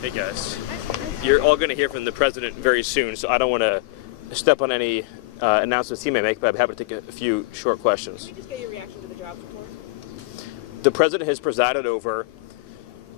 Hey guys, you're all going to hear from the president very soon, so I don't want to step on any announcements he may make, but I'm happy to take a few short questions. Can we just get your reaction to the jobs report? The president has presided over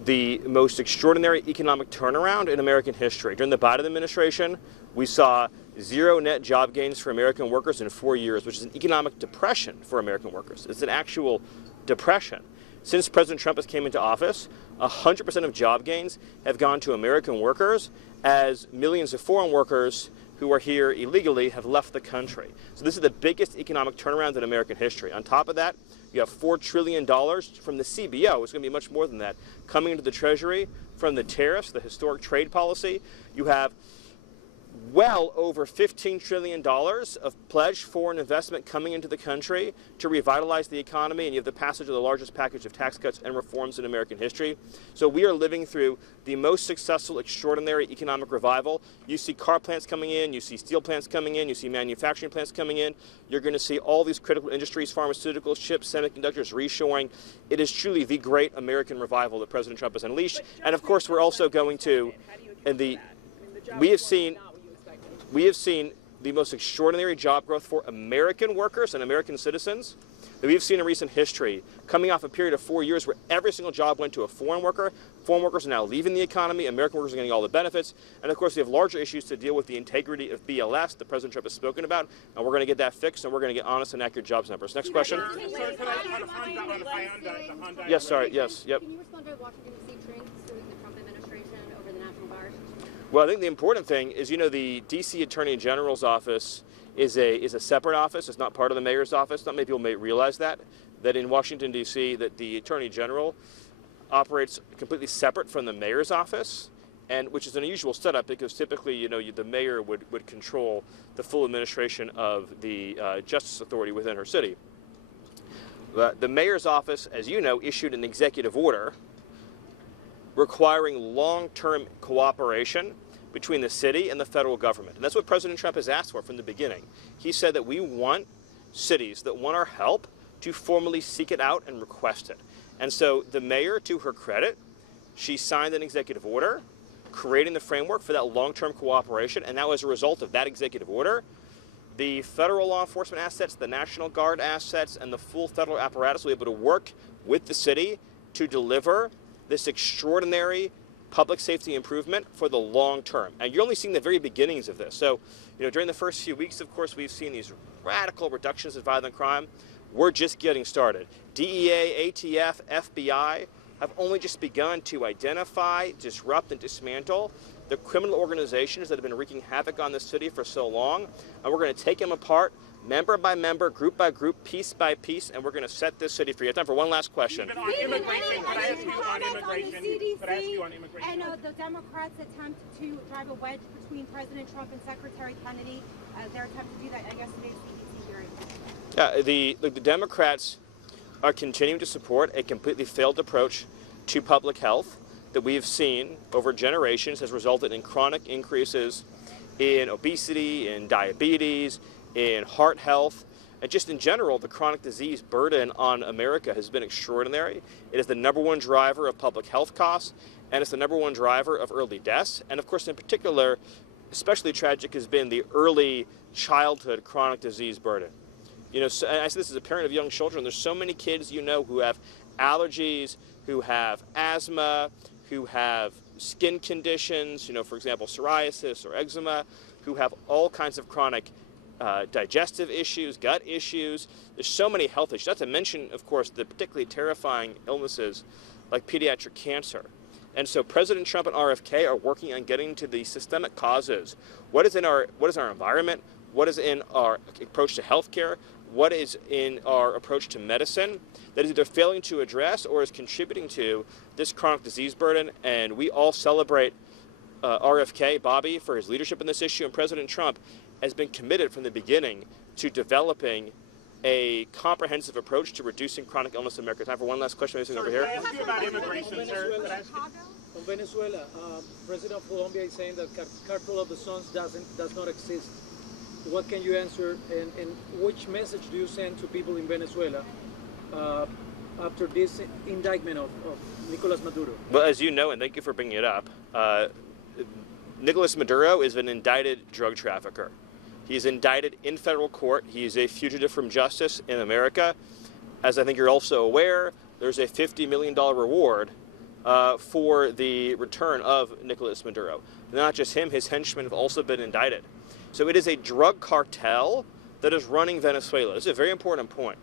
the most extraordinary economic turnaround in American history. During the Biden administration, we saw zero net job gains for American workers in 4 years, which is an economic depression for American workers. It's an actual depression. Since President Trump has came into office, 100% of job gains have gone to American workers, as millions of foreign workers who are here illegally have left the country. So this is the biggest economic turnaround in American history. On top of that, you have $4 trillion from the CBO. It's going to be much more than that coming into the Treasury from the tariffs, the historic trade policy. You have well over $15 trillion of pledged foreign investment coming into the country to revitalize the economy, and you have the passage of the largest package of tax cuts and reforms in American history. So we are living through the most successful, extraordinary economic revival. You see car plants coming in, you see steel plants coming in, you see manufacturing plants coming in. You're going to see all these critical industries, pharmaceuticals, chips, semiconductors, reshoring. It is truly the great American revival that President Trump has unleashed. And of course, we're also going to, we have seen the most extraordinary job growth for American workers and American citizens that we've seen in recent history, coming off a period of 4 years where every single job went to a foreign worker. Foreign workers are now leaving the economy. American workers are getting all the benefits. And of course, we have larger issues to deal with, the integrity of BLS that President Trump has spoken about. And we're going to get that fixed, and we're going to get honest and accurate jobs numbers. Next question. Yes, sorry. Yes, yep. Can you respond to Washington, D.C. shrinks suing the Trump administration over the National Guard? Well, I think the important thing is, the D.C. Attorney General's office is a separate office. It's not part of the mayor's office. Not many people may realize that in Washington, D.C., that the Attorney General operates completely separate from the mayor's office, and which is an unusual setup because typically, the mayor would control the full administration of the justice authority within her city. The mayor's office, as you know, issued an executive order requiring long-term cooperation between the city and the federal government. And that's what President Trump has asked for from the beginning. He said that we want cities that want our help to formally seek it out and request it. And so the mayor, to her credit, she signed an executive order creating the framework for that long-term cooperation. And now as a result of that executive order, the federal law enforcement assets, the National Guard assets, and the full federal apparatus will be able to work with the city to deliver this extraordinary public safety improvement for the long term. And you're only seeing the very beginnings of this. So, during the first few weeks, of course, we've seen these radical reductions in violent crime. We're just getting started. DEA, ATF, FBI have only just begun to identify, disrupt, and dismantle the criminal organizations that have been wreaking havoc on the city for so long. And we're going to take them apart, member by member, group by group, piece by piece, and we're going to set this city free. I have time for one last question. On immigration, could I ask you on immigration? And the Democrats' attempt to drive a wedge between President Trump and Secretary Kennedy, their attempt to do that, I guess, today's CDC hearing. Yeah, the Democrats are continuing to support a completely failed approach to public health that we have seen over generations has resulted in chronic increases in obesity, in diabetes, in heart health, and just in general, the chronic disease burden on America has been extraordinary. It is the #1 driver of public health costs, and it's the #1 driver of early deaths. And of course, in particular, especially tragic has been the early childhood chronic disease burden. So, and I say this as a parent of young children, there's so many kids who have allergies, who have asthma, who have skin conditions, for example, psoriasis or eczema, who have all kinds of chronic digestive issues, gut issues. There's so many health issues. Not to mention, of course, the particularly terrifying illnesses like pediatric cancer. And so President Trump and RFK are working on getting to the systemic causes. What is our environment? What is in our approach to healthcare? What is in our approach to medicine that is either failing to address or is contributing to this chronic disease burden? And we all celebrate RFK, Bobby, for his leadership in this issue, and President Trump has been committed from the beginning to developing a comprehensive approach to reducing chronic illness in America. Time for one last question. Maybe over here. Can I ask you about immigration, sir? On Venezuela, President of Colombia is saying that cartel of the Suns does not exist. What can you answer, and which message do you send to people in Venezuela after this indictment of Nicolas Maduro? Well, as you know, and thank you for bringing it up, Nicolas Maduro is an indicted drug trafficker. He's indicted in federal court. He's a fugitive from justice in America. As I think you're also aware, there's a $50 million reward for the return of Nicolas Maduro. Not just him, his henchmen have also been indicted. So it is a drug cartel that is running Venezuela. This is a very important point.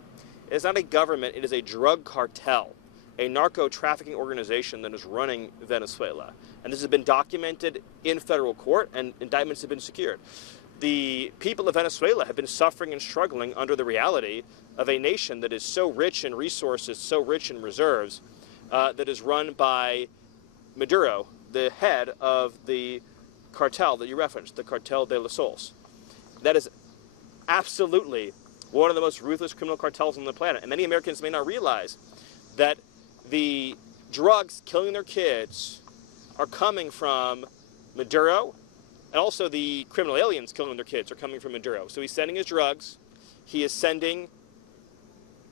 It is not a government, it is a drug cartel, a narco-trafficking organization that is running Venezuela. And this has been documented in federal court, and indictments have been secured. The people of Venezuela have been suffering and struggling under the reality of a nation that is so rich in resources, so rich in reserves, that is run by Maduro, the head of the cartel that you referenced, the Cartel de los Soles. That is absolutely one of the most ruthless criminal cartels on the planet. And many Americans may not realize that the drugs killing their kids are coming from Maduro, and also the criminal aliens killing their kids are coming from Maduro. So he's sending his drugs, he is sending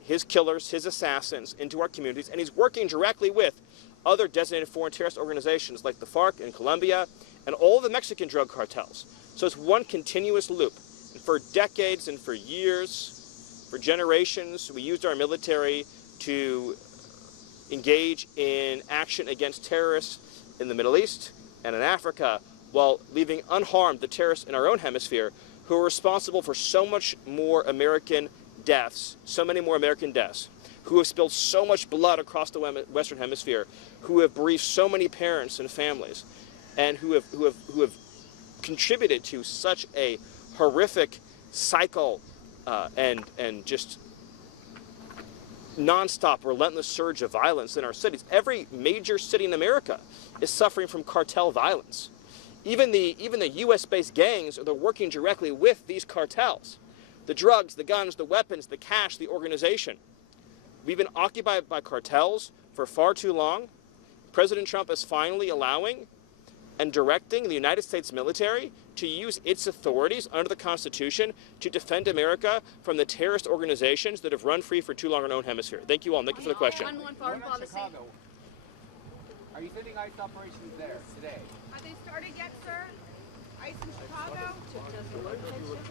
his killers, his assassins into our communities, and he's working directly with other designated foreign terrorist organizations like the FARC in Colombia and all the Mexican drug cartels. So it's one continuous loop. And for decades and for years, for generations, we used our military to engage in action against terrorists in the Middle East and in Africa, while leaving unharmed the terrorists in our own hemisphere who are responsible for so much more American deaths, so many more American deaths, who have spilled so much blood across the Western Hemisphere, who have bereaved so many parents and families, and who have contributed to such a horrific cycle and just nonstop, relentless surge of violence in our cities. Every major city in America is suffering from cartel violence. Even the U.S.-based gangs are working directly with these cartels. The drugs, the guns, the weapons, the cash, the organization. We've been occupied by cartels for far too long. President Trump is finally allowing and directing the United States military to use its authorities under the Constitution to defend America from the terrorist organizations that have run free for too long in our own hemisphere. Thank you all. Thank you for the question. One foreign policy. Are you sending ICE operations there today? Have they started yet, sir? ICE in Chicago?